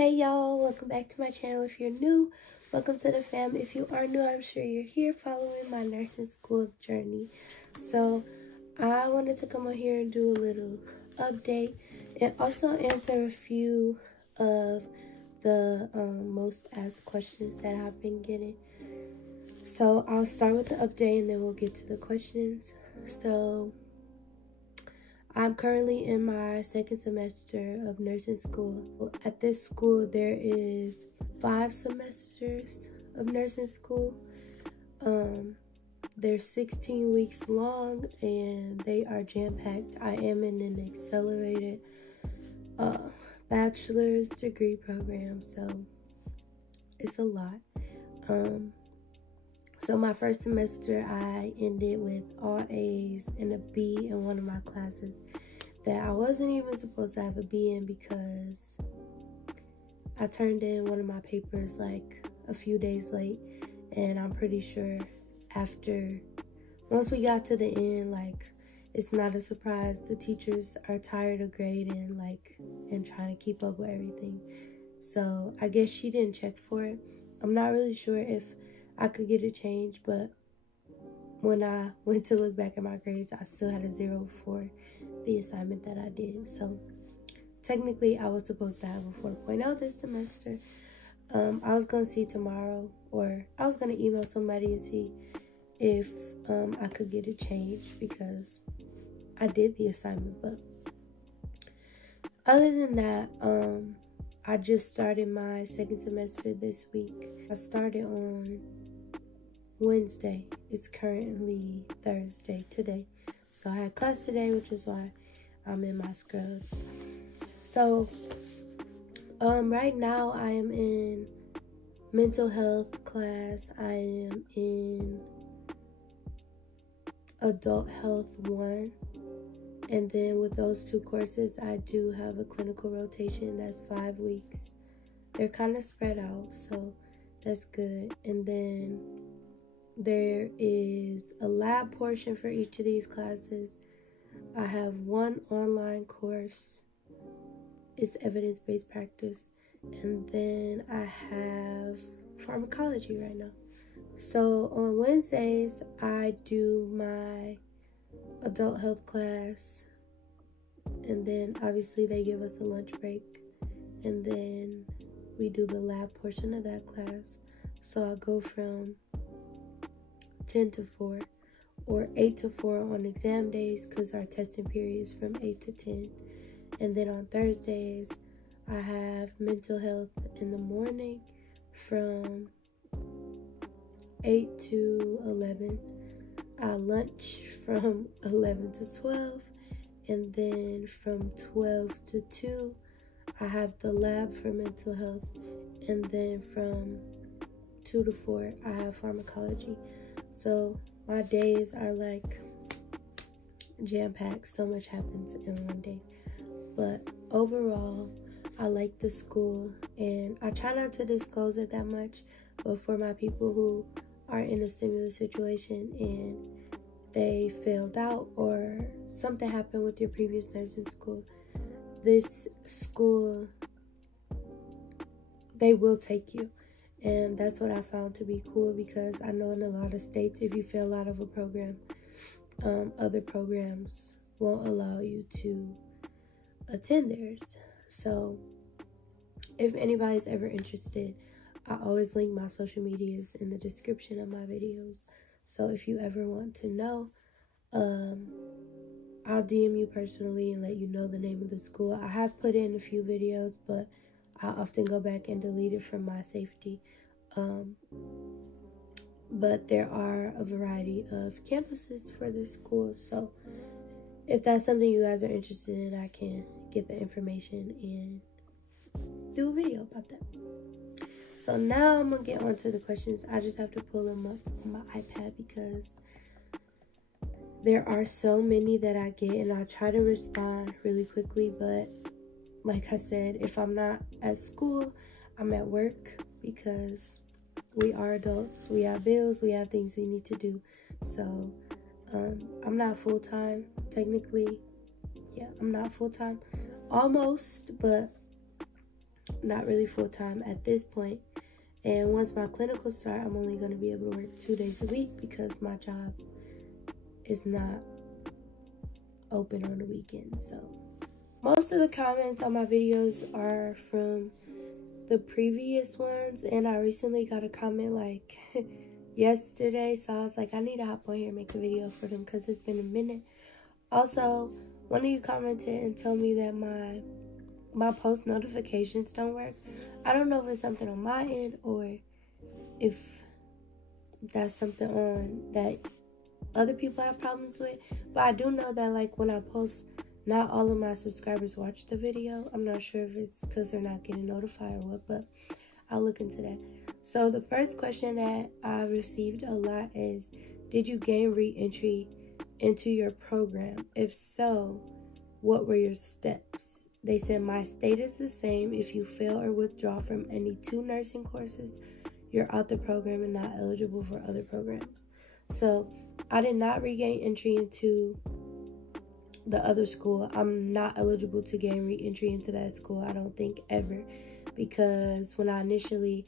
Hey y'all, welcome back to my channel. If you're new, welcome to the fam. If you are new, I'm sure you're here following my nursing school journey. So I wanted to come on here and do a little update and also answer a few of the most asked questions that I've been getting. So I'll start with the update and then we'll get to the questions. So I'm currently in my second semester of nursing school. At this school, there is 5 semesters of nursing school. They're 16 weeks long and they are jam-packed. I am in an accelerated bachelor's degree program, so it's a lot. So my first semester, I ended with all A's and a B in one of my classes that I wasn't even supposed to have a B in because I turned in one of my papers like a few days late, and I'm pretty sure once we got to the end, like, it's not a surprise. The teachers are tired of grading, and trying to keep up with everything. So I guess she didn't check for it. I'm not really sure if I could get a change, but when I went to look back at my grades, I still had a 0 for the assignment that I did. So technically, I was supposed to have a 4.0 this semester. I was going to see tomorrow, or I was going to email somebody and see if I could get a change because I did the assignment. But other than that, I just started my second semester this week. I started on Wednesday. It's currently Thursday today. So I had class today, which is why I'm in my scrubs. So right now I am in mental health class. I am in adult health 1. And then with those 2 courses, I do have a clinical rotation that's 5 weeks. They're kind of spread out, so that's good. And then there is a lab portion for each of these classes. I have 1 online course. It's evidence-based practice. And then I have pharmacology right now. So on Wednesdays, I do my adult health class. And then obviously they give us a lunch break. And then we do the lab portion of that class. So I go from 10 to 4 or 8 to 4 on exam days because our testing period is from 8 to 10. And then on Thursdays, I have mental health in the morning from 8 to 11. I lunch from 11 to 12. And then from 12 to 2, I have the lab for mental health. And then from 2 to 4, I have pharmacology. So my days are like jam-packed. So much happens in one day. But overall, I like the school. And I try not to disclose it that much. But for my people who are in a similar situation and they failed out or something happened with your previous nursing school, this school, they will take you. And that's what I found to be cool, because I know in a lot of states, if you fail out of a program, other programs won't allow you to attend theirs. So if anybody's ever interested, I always link my social medias in the description of my videos. So if you ever want to know, I'll DM you personally and let you know the name of the school. I have put in a few videos, but I often go back and delete it for my safety. But there are a variety of campuses for this school. So if that's something you guys are interested in, I can get the information and do a video about that. So now I'm going to get on to the questions. I just have to pull them up on my iPad because there are so many that I get, and I try to respond really quickly. But like I said, if I'm not at school, I'm at work because we are adults. We have bills. We have things we need to do. So I'm not full-time technically. Yeah, I'm not full-time. Almost, but not really full-time at this point. And once my clinicals start, I'm only going to be able to work 2 days a week because my job is not open on the weekends. So most of the comments on my videos are from the previous ones, and I recently got a comment like yesterday, so I was like, I need to hop on here and make a video for them because it's been a minute. Also, one of you commented and told me that my post notifications don't work. I don't know if it's something on my end or if that's something on that other people have problems with, but I do know that like when I post, not all of my subscribers watch the video. I'm not sure if it's because they're not getting notified or what, but I'll look into that. So the first question that I received a lot is, did you gain re-entry into your program? If so, what were your steps? They said, my status is the same. If you fail or withdraw from any 2 nursing courses, you're out the program and not eligible for other programs. So I did not regain entry into the other school. I'm not eligible to gain re-entry into that school, I don't think, ever, because when I initially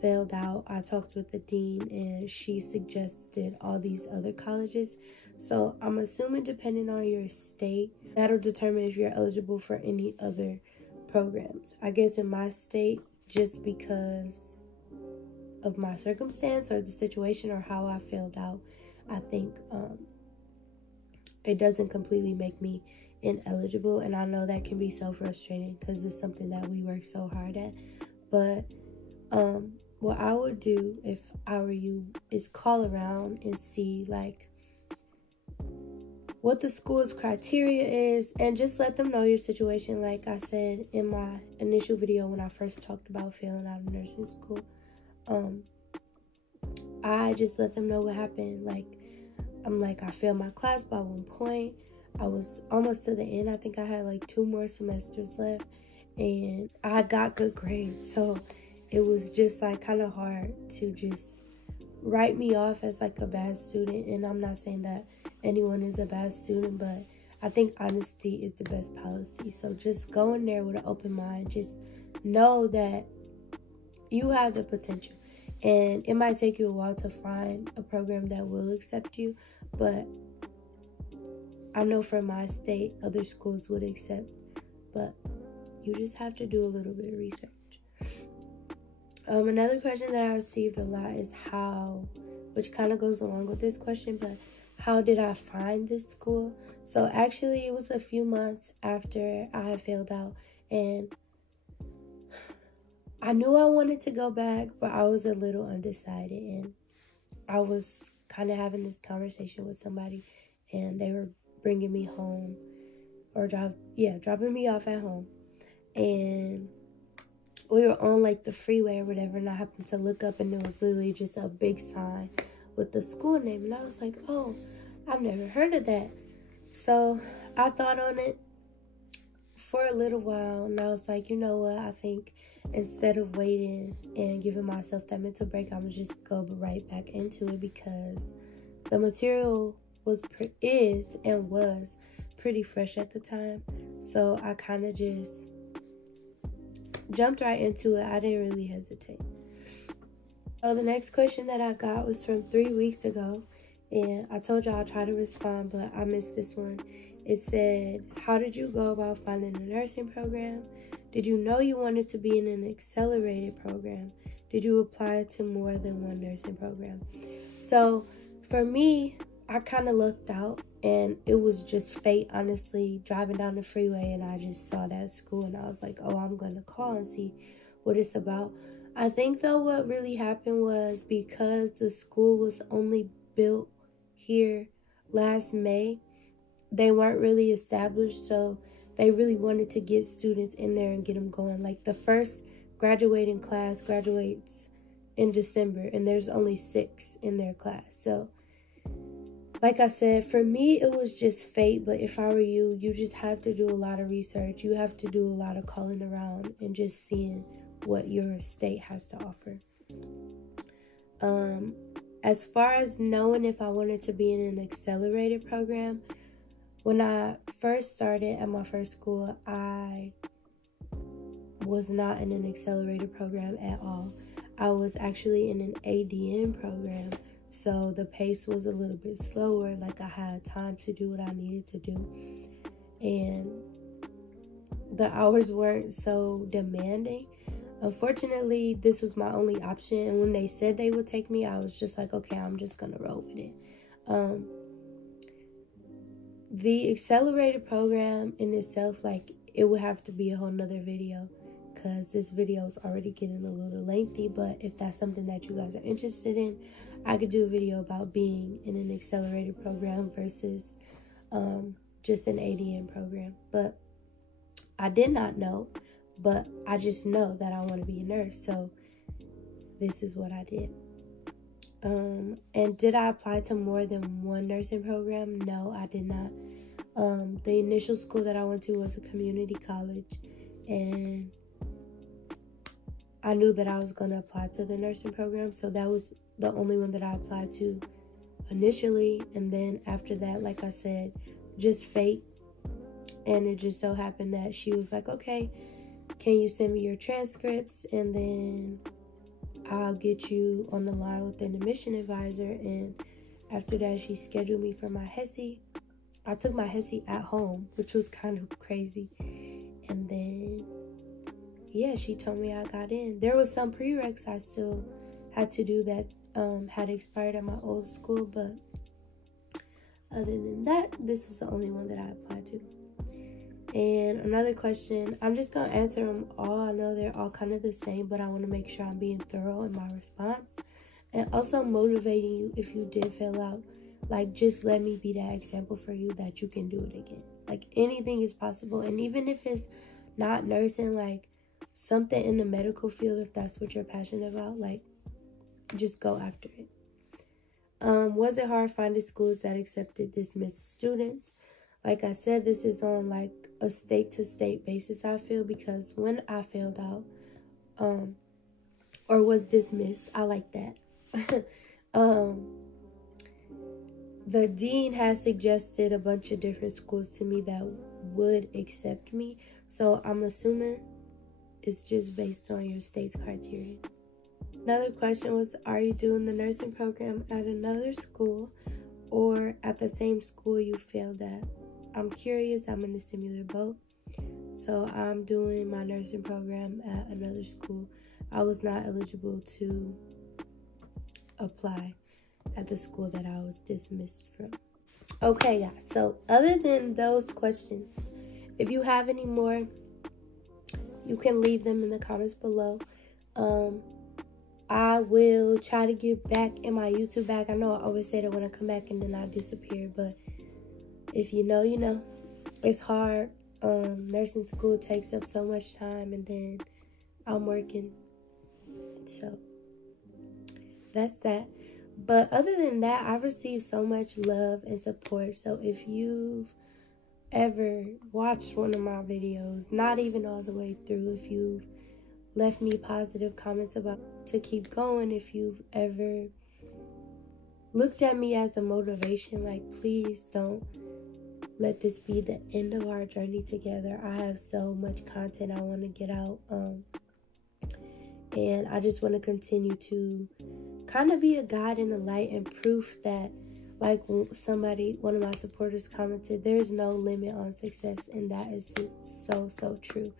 failed out, I talked with the dean and she suggested all these other colleges. So I'm assuming depending on your state, that'll determine if you're eligible for any other programs. I guess in my state, just because of my circumstance or the situation or how I failed out, I think it doesn't completely make me ineligible. And I know that can be so frustrating because it's something that we work so hard at. But what I would do if I were you is call around and see like what the school's criteria is and just let them know your situation. Like I said in my initial video when I first talked about failing out of nursing school, I just let them know what happened. Like, I'm like, I failed my class by 1 point. I was almost to the end. I think I had like 2 more semesters left and I got good grades. So it was just like kind of hard to just write me off as like a bad student. And I'm not saying that anyone is a bad student, but I think honesty is the best policy. So just go in there with an open mind. Just know that you have the potential. And it might take you a while to find a program that will accept you, but I know for my state, other schools would accept, but you just have to do a little bit of research. Another question that I received a lot is how, which kind of goes along with this question, but how did I find this school? So actually it was a few months after I had failed out, and I knew I wanted to go back, but I was a little undecided, and I was kind of having this conversation with somebody, and they were bringing me home, or dropping me off at home, and we were on like the freeway or whatever, and I happened to look up, and there was literally just a big sign with the school name, and I was like, oh, I've never heard of that. So I thought on it for a little while, and I was like, you know what, I think instead of waiting and giving myself that mental break, I'm gonna just go right back into it, because the material was pretty fresh at the time. So I kind of just jumped right into it. I didn't really hesitate. So the next question that I got was from 3 weeks ago, and I told y'all I'll try to respond, but I missed this one. It said, how did you go about finding a nursing program? Did you know you wanted to be in an accelerated program? Did you apply to more than one nursing program? So for me, I kind of lucked out, and it was just fate, honestly, driving down the freeway, and I just saw that school, and I was like, oh, I'm going to call and see what it's about. I think, though, what really happened was because the school was only built here last May, they weren't really established, so they really wanted to get students in there and get them going. Like, the first graduating class graduates in December, and there's only 6 in their class. So, like I said, for me, it was just fate. But if I were you, you just have to do a lot of research. You have to do a lot of calling around and just seeing what your state has to offer. As far as knowing if I wanted to be in an accelerated program, when I first started at my first school, I was not in an accelerated program at all. I was actually in an ADN program, so the pace was a little bit slower. Like, I had time to do what I needed to do, and the hours weren't so demanding. Unfortunately, this was my only option, and when they said they would take me, I was just like, okay, I'm just gonna roll with it. The accelerated program in itself, like, it would have to be a whole nother video, because this video is already getting a little lengthy. But if that's something that you guys are interested in, I could do a video about being in an accelerated program versus just an ADN program. But I did not know, but I just know that I want to be a nurse, so this is what I did. And did I apply to more than one nursing program? No, I did not. The initial school that I went to was a community college, and I knew that I was going to apply to the nursing program, so that was the only one that I applied to initially. And then after that, like I said, just fate. And it just so happened that she was like, okay, can you send me your transcripts, and then I'll get you on the line with an admission advisor. And after that, she scheduled me for my HESI. I took my HESI at home, which was kind of crazy. And then, yeah, she told me I got in. There was some prereqs I still had to do that had expired at my old school, but other than that, this was the only one that I applied to. And another question, I'm just going to answer them all. I know they're all kind of the same, but I want to make sure I'm being thorough in my response. And also motivating you if you did fail out. Like, just let me be that example for you that you can do it again. Like, anything is possible. And even if it's not nursing, like, something in the medical field, if that's what you're passionate about, like, just go after it. Was it hard finding schools that accepted dismissed students? Like I said, this is on, like, a state-to-state basis, I feel, because when I failed out, or was dismissed, I like that. The dean has suggested a bunch of different schools to me that would accept me, so I'm assuming it's just based on your state's criteria. Another question was, are you doing the nursing program at another school or at the same school you failed at? I'm curious. I'm in a similar boat. So I'm doing my nursing program at another school. I was not eligible to apply at the school that I was dismissed from. Okay, guys. So other than those questions, if you have any more, you can leave them in the comments below. I will try to get back in my YouTube bag. I know I always say that when I come back and then I disappear, but if you know, you know. It's hard. Nursing school takes up so much time, and then I'm working. So that's that. But other than that, I've received so much love and support. So if you've ever watched one of my videos, not even all the way through, if you've left me positive comments about to keep going, if you've ever looked at me as a motivation, like, please don't let this be the end of our journey together. I have so much content I want to get out, and I just want to continue to kind of be a guide and a light and proof that, like one of my supporters commented, there's no limit on success, and that is so true.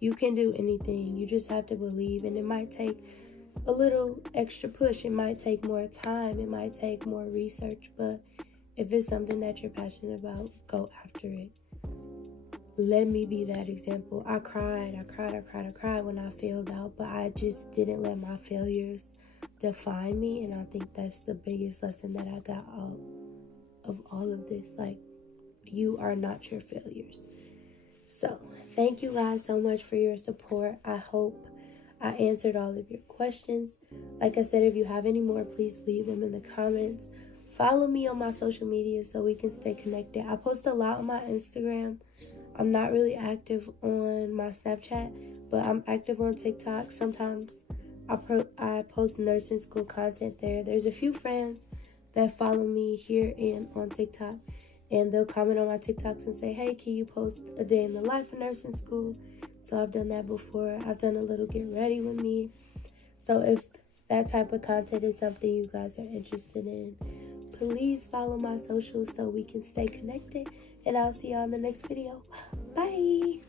You can do anything. You just have to believe, and it might take a little extra push. It might take more time. It might take more research, but if it's something that you're passionate about, go after it. Let me be that example. I cried when I failed out, but I just didn't let my failures define me, and I think that's the biggest lesson that I got out of all of this. Like, you are not your failures. So, thank you guys so much for your support. I hope I answered all of your questions. Like I said, if you have any more, please leave them in the comments. Follow me on my social media so we can stay connected. I post a lot on my Instagram. I'm not really active on my Snapchat, but I'm active on TikTok. Sometimes I post nursing school content there. There's a few friends that follow me here and on TikTok, and they'll comment on my TikToks and say, hey, can you post a day in the life of nursing school? So I've done that before. I've done a little get ready with me. So if that type of content is something you guys are interested in, please follow my socials so we can stay connected. And I'll see y'all in the next video. Bye.